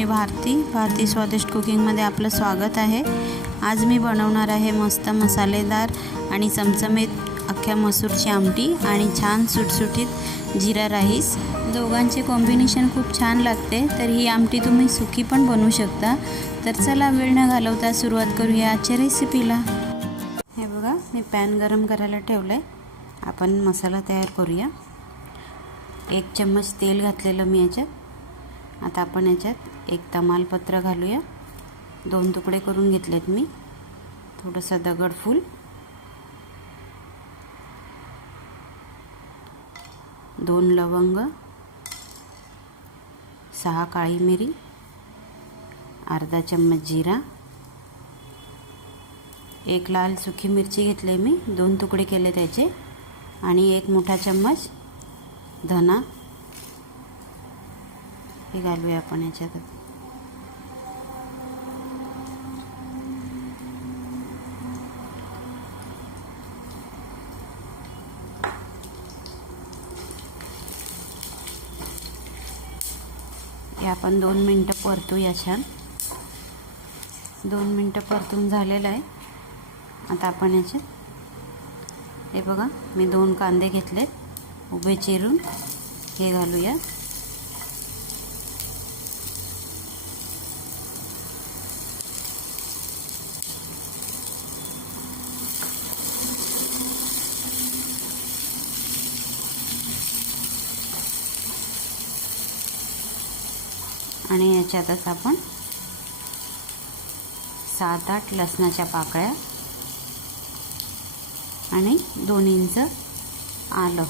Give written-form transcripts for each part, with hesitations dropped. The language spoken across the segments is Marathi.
मी भारती स्वादिष्ट कुकिंगमध्ये आपलं स्वागत आहे। आज मी बनवणार आहे मस्त मसालेदार आणि चमचमीत अख्ख्या मसूरची आमटी आणि छान सुटसुटीत जीरा राईस। दोघांचे कॉम्बिनेशन खूप छान लागते। तर ही आमटी तुम्ही सुकी पण बनवू शकता। तर चला वेळ न घालवता सुरुवात करूया आजच्या रेसिपीला। हे बघा, मी पॅन गरम करायला ठेवलंय। आपण मसाला तयार करूया। 1 चम्मच तेल घातलेलं मी याच्यात। आता आपण याच्यात एक तमालपत्र घालूया। 2 तुकडे करून घेतलेत मी। थोडंसं दगडफूल, 2 लवंग, 6 काळी मिरी, अर्धा चम्मच जीरा, 1 लाल सुकी मिरची घेतली मी, 2 तुकडे केले त्याचे, आणि 1 मोठा चम्मच धना हे घालूया आपण याच्यात। हे आपण 2 मिनिटं परतूया छान। 2 मिनिटं परतून झालेलं आहे। आता आपण याच्यात हे बघा, मी 2 कांदे घेतलेत उभे चिरून, हे घालूया। आणि याच्यातच आपण 7-8 लसणाच्या पाकळ्या आणि 2 इंच आलं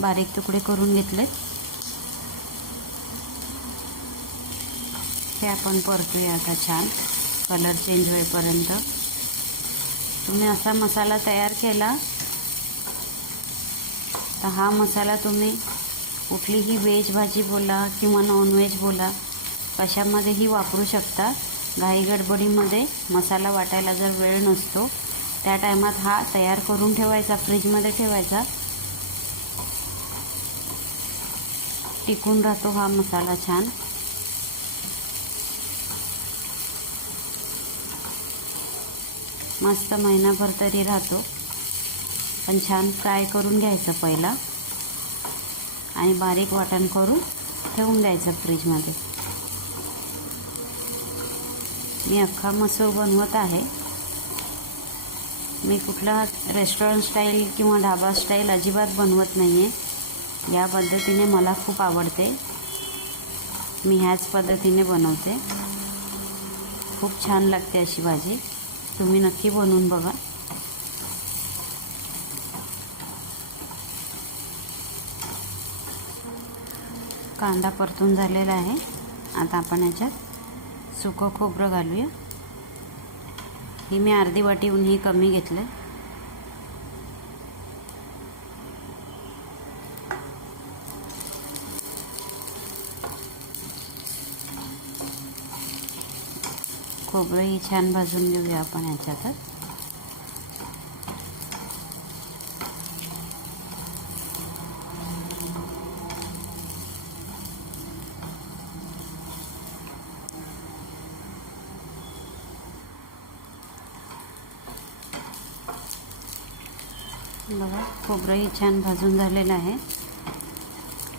बारीक तुकडे करून घेतले, हे आपण परतूया आता छान कलर चेंज होईपर्यंत। तुम्ही असा मसाला तयार केला तर हा मसाला तुम्ही कुठलीही व्हेज भाजी बोला किंवा नॉन व्हेज बोला कशामध्येही वापरू शकता। घाई गडबडीमध्ये मसाला वाटायला जर वेळ नसतो त्या टायमात हा तयार करून ठेवायचा, फ्रीजमध्ये ठेवायचा, टिकून राहतो हा मसाला छान। मस्त महिनाभर तरी राहतो। पण छान फ्राय करून घ्यायचं पहिला आणि बारीक वाटण करून ठेवून द्यायचं फ्रीजमध्ये। मी अख्खा मसूर बनवत आहे। मी कुठला रेस्टॉरंट स्टाईल किंवा ढाबा स्टाईल अजिबात बनवत नाही आहे। या पद्धतीने मला खूप आवडते, मी ह्याच पद्धतीने बनवते। खूप छान लागते अशी भाजी, तुम्ही नक्की बनवून बघा। कांदा परतून झालेला आहे। आता आपण याच्यात सुकं खोबरं घालूया। ही मी अर्धी वाटीहूनही कमी घेतलं। खोबरंही छान भाजून घेऊया आपण याच्यातच। बघा, खोबरंही छान भाजून झालेलं आहे।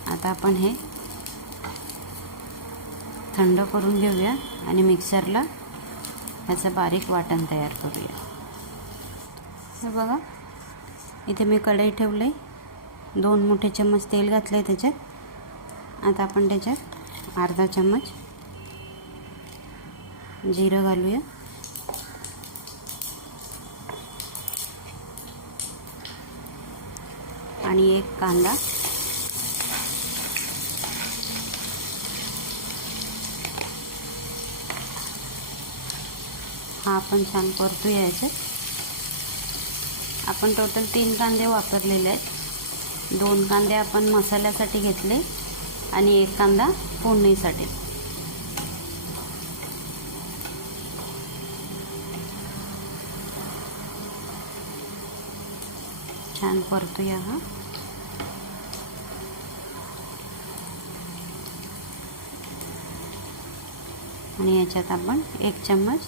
आता आपण हे थंड करून घेऊया आणि मिक्सरला ह्याचं बारीक वाटण तयार करूया। हे बघा, इथे मी कढई ठेवले, 2 मोठे चम्मच तेल घातले त्याच्यात। आता आपण त्याच्यात अर्धा चम्मच जिरं घालूया, आणि 1 कांदा, हा आपण छान परतूया याच्यात। आपण टोटल 3 कांदे वापरलेले आहेत। 2 कांदे आपण मसाल्यासाठी घेतले आणि 1 कांदा फोडणीसाठी। छान परतूया हा। आणि याच्यात आपण 1 चम्मच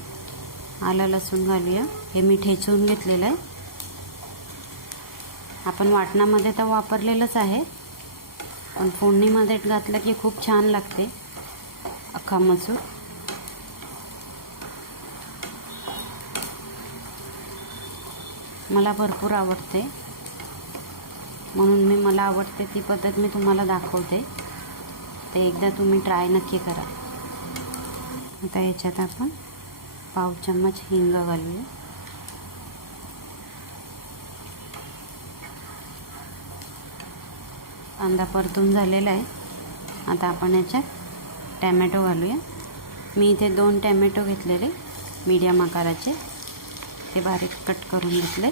आलं लसूण घालूया. हे मी ठेचून घेतलेलं आहे. आपण वाटणामध्ये तर वापरलेलंच आहे, पण फोडणीमध्ये घातलं की खूप छान लागते अख्खा मसूर. मला भरपूर आवडते, म्हणून मला आवडते ती पद्धत मी तुम्हाला दाखवते. ते एकदा तुम्ही ट्राय नक्की करा. आता याच्यात आपण पाव चम्मच हिंग घालूया. कांदा परतून झालेला आहे. आता आपण याच्यात टॅमॅटो घालूया. मी इथे 2 टॅमॅटो घेतलेले मीडियम आकाराचे, ते बारीक कट करून घेतले.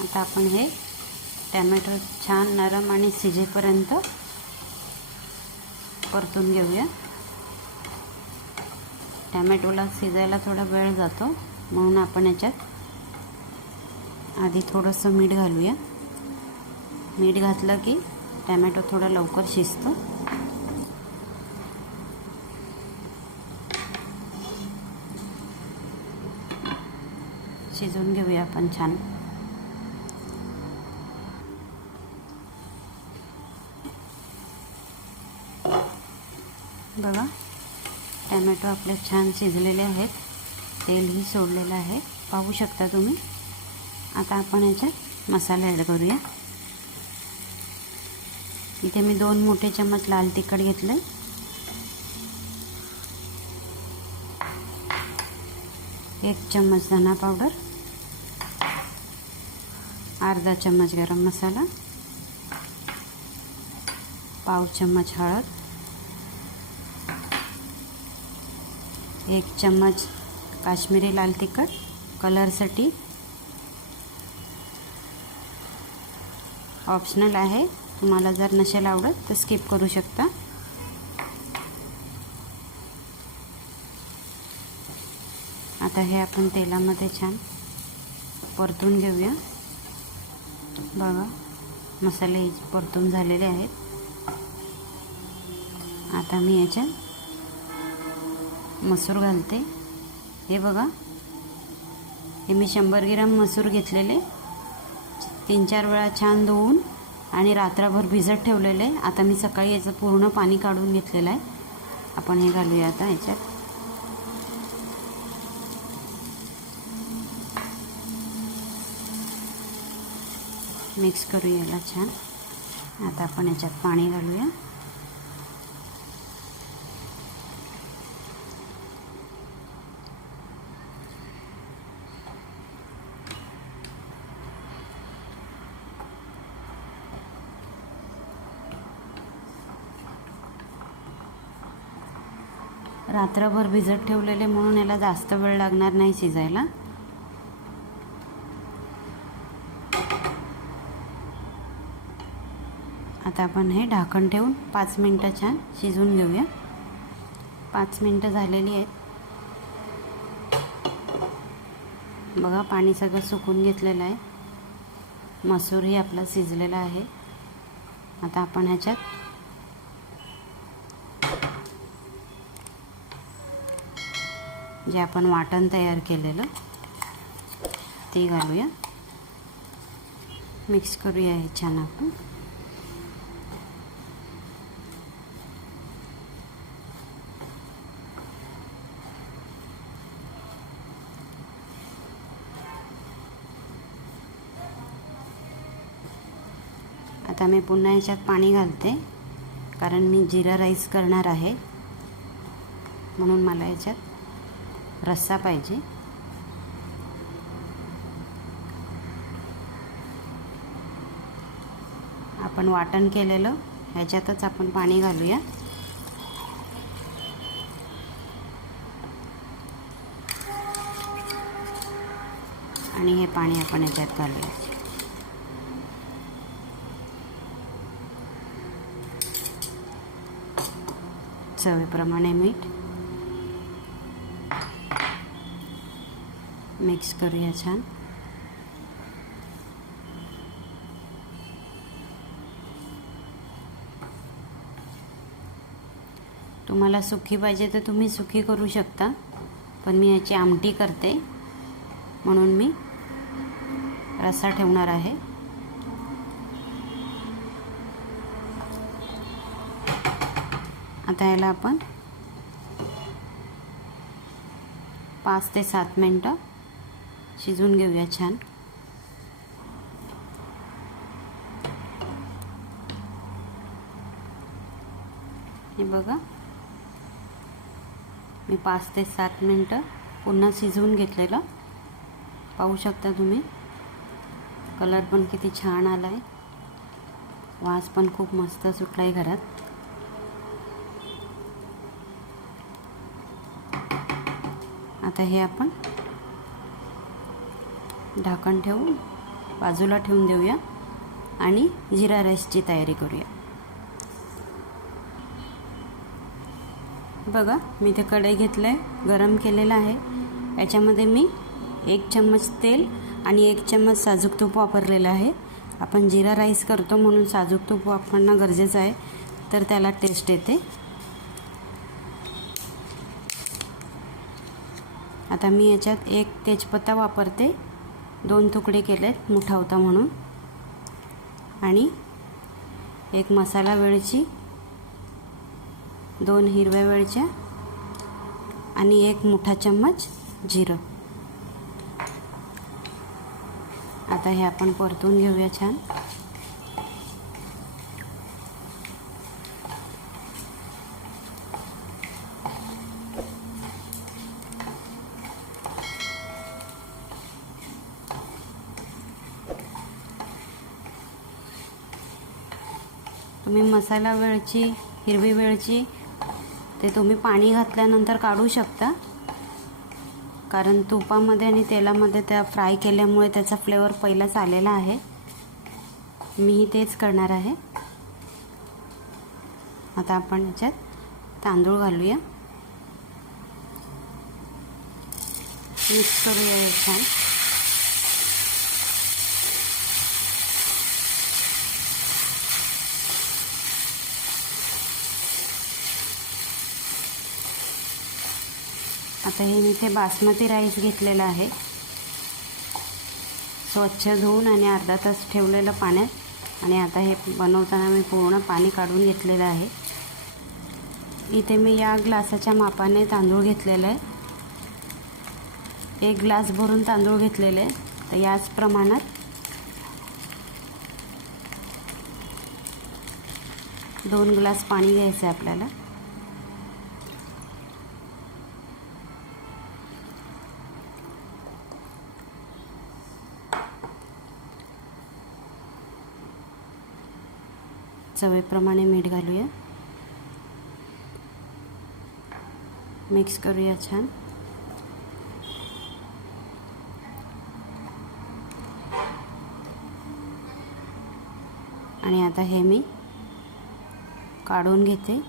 आता आपण हे टॅमॅटो छान नरम आणि शिजेपर्यंत परतून घेऊया. टॅमॅटोला शिजायला थोडा वेळ जातो, म्हणून आपण याच्यात आधी थोडंसं मीठ घालूया. मीठ घातलं की टॅमॅटो थोडा लवकर शिजतो. शिजवून घेऊया आपण छान. बघा, टॅमॅटो आपले छान शिजलेले आहेत. तेलही सोडलेलं आहे, पाहू शकता तुम्ही. आता आपण याच्यात मसाले ॲड करूया. इथे मी 2 मोठे चम्मच लाल तिखट घेतले, 1 चम्मच धना पावडर, अर्धा चम्मच गरम मसाला, पाव चम्मच हळद, 1 चम्मच काश्मीरी लाल तिखट कलरसाठी, ऑप्शनल आहे. तुम्हाला जर नसेल आवडत तर स्किप करू शकता. आता हे आपण तेलामध्ये छान परतून घेऊया. बघा, मसाले परतून झालेले आहेत. आता मी याच्यात मसूर घालते. हे बघा, हे मी 100 ग्रॅम मसूर घेतलेले, 3-4 वेळा छान धुवून आणि रात्रभर भिजत ठेवलेले. आता मी सकाळी याचं पूर्ण पाणी काढून घेतलेलं आहे. आपण हे घालूया आता याच्यात. मिक्स करूया याला छान. आता आपण याच्यात पाणी घालूया. रात्रभर भिजत ठेवलेले म्हणून याला जास्त वेळ लागणार नाही शिजायला. आता आपण हे ढाकण ठेवून 5 मिनटं छान शिजवून घेऊया. 5 मिनटं झालेली आहेत. बघा, पाणी सगळं सुकून घेतलेलं आहे. मसूरही आपला शिजलेला आहे. आता आपण ह्याच्यात जे आपण वाटण तयार केलेलं ते घालूया. मिक्स करूया हे छान आपण. आता मी पुन्हा याच्यात पाणी घालते, कारण मी जिरा राईस करणार आहे, म्हणून मला याच्यात रस्सा पाहिजे. आपण वाटण केलेलं ह्याच्यातच आपण पाणी घालूया. आणि हे पाणी आपण याच्यात घालूया. चवीप्रमाणे मीठ. मिक्स करूया छान. तुम्हाला सुकी पाहिजे तर तुम्ही सुकी करू शकता, पण मी याची आमटी करते म्हणून मी रस्सा ठेवणार आहे. आता याला आपण 5 ते 7 मिनटं शिजवून घेऊया छान. हे बघा, मी 5 ते 7 मिनटं पुन्हा शिजवून घेतलेलं. पाहू शकता तुम्ही, कलर पण किती छान आला आहे, वास पण खूप मस्त सुटला आहे घरात. आता हे आपण ढाकण ठेवून बाजूला ठेवून देऊया आणि जिरा राईसची तयारी करूया. बघा, मी ते कढई घेतलं आहे, गरम केलेलं आहे. याच्यामध्ये मी 1 चम्मच तेल आणि 1 चम्मच साजूक तूप वापरलेलं आहे. आपण जिरा राईस करतो म्हणून साजूक तूप वापरणं गरजेचं आहे, तर त्याला टेस्ट येते. आता मी याच्यात 1 तेजपत्ता वापरते, 2 तुकडे केलेत, मोठा होता म्हणून. आणि 1 मसाला वेलची, 2 हिरव्या वेलच्या आणि 1 मोठा चम्मच जिरं. आता हे आपण परतून घेऊया छान. तुम्ही मसाला वेलची, हिरवी वेलची ते तुम्ही पाणी घातल्यानंतर काढू शकता, कारण तुपामध्ये आणि तेलामध्ये त्या फ्राय केल्यामुळे त्याचा फ्लेवर पहिलाच आलेला आहे. मी तेच करणार आहे. आता आपण याच्यात तांदूळ घालूया, मिक्स करूया छान. आता हे मी इथे बासमती राईस घेतलेला आहे, स्वच्छ धुवून आणि अर्धा तास ठेवलेलं पाण्यात. आणि आता हे बनवताना मी पूर्ण पाणी काढून घेतलेलं आहे. इथे मी या ग्लासाच्या मापाने तांदूळ घेतलेलं आहे. 1 ग्लास भरून तांदूळ घेतलेले आहे, तर याच प्रमाणात 2 ग्लास पाणी घ्यायचं आहे आपल्याला. चवीप्रमाणे मीठ घालूया, मिक्स करूया छान. आणि आता हे मी काढून घेते.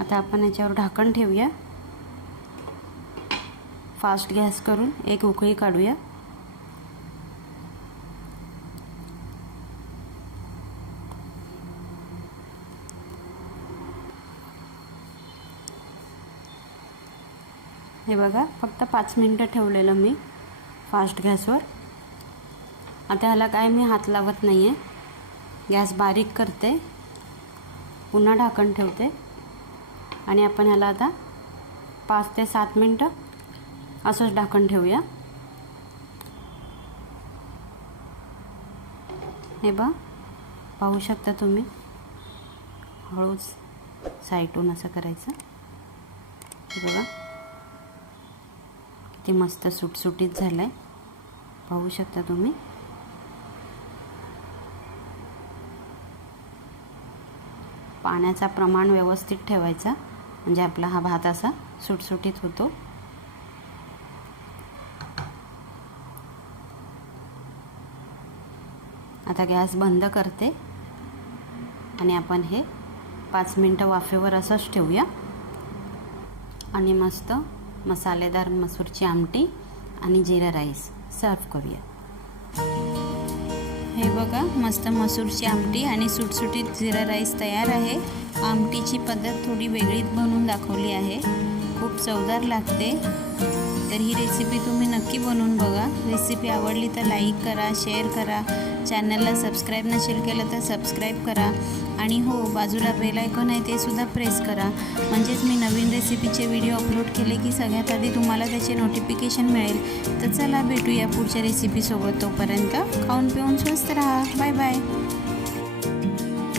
आता आपण याच्यावर ढाकण ठेवूया, फास्ट गॅस करून 1 उकळी काढूया. हे बघा, फक्त 5 मिनिटं ठेवलेलं मी फास्ट गॅसवर. आता ह्याला काय मी हात लावत नाही आहे, गॅस बारीक करते, पुन्हा ढाकण ठेवते आणि आपण ह्याला आता 5 ते 7 मिनिटं असंच ढाकण ठेवूया. हे बघा, पाहू शकता तुम्ही, हळूच साईडून असं करायचं. हे बघा किती मस्त सुटसुटीत झालं आहे, पाहू शकता तुम्ही. पाण्याचा प्रमाण व्यवस्थित ठेवायचा, म्हणजे आपला हा भात असा सुटसुटीत होतो. आता गॅस बंद करते आणि आपण हे 5 मिनटं वाफेवर असंच ठेवूया आणि मस्त मसालेदार मसूरची आमटी आणि जिरा राईस सर्व करूया. हे बघा, मस्त मसूरची आमटी आणि सुटसुटीत जिरा राईस तयार आहे. आमटीची पद्धत थोडी वेगळी बनवून दाखवली आहे, खूप चवदार लागते. तर ही रेसिपी तुम्ही नक्की बनवून बघा. रेसिपी आवडली तर लाईक करा, शेअर करा, चॅनलला सबस्क्राईब नसेल केलं तर सबस्क्राईब करा आणि हो, बाजूला बेल आयकॉन आहे ते सुद्धा प्रेस करा, म्हणजेच मी नवीन रेसिपीचे व्हिडिओ अपलोड केले की सगळ्यात आधी तुम्हाला त्याचे नोटिफिकेशन मिळेल. तर चला भेटूया पुढच्या रेसिपीसोबत. तोपर्यंत खाऊन पिऊन स्वस्थ राहा. Bye bye.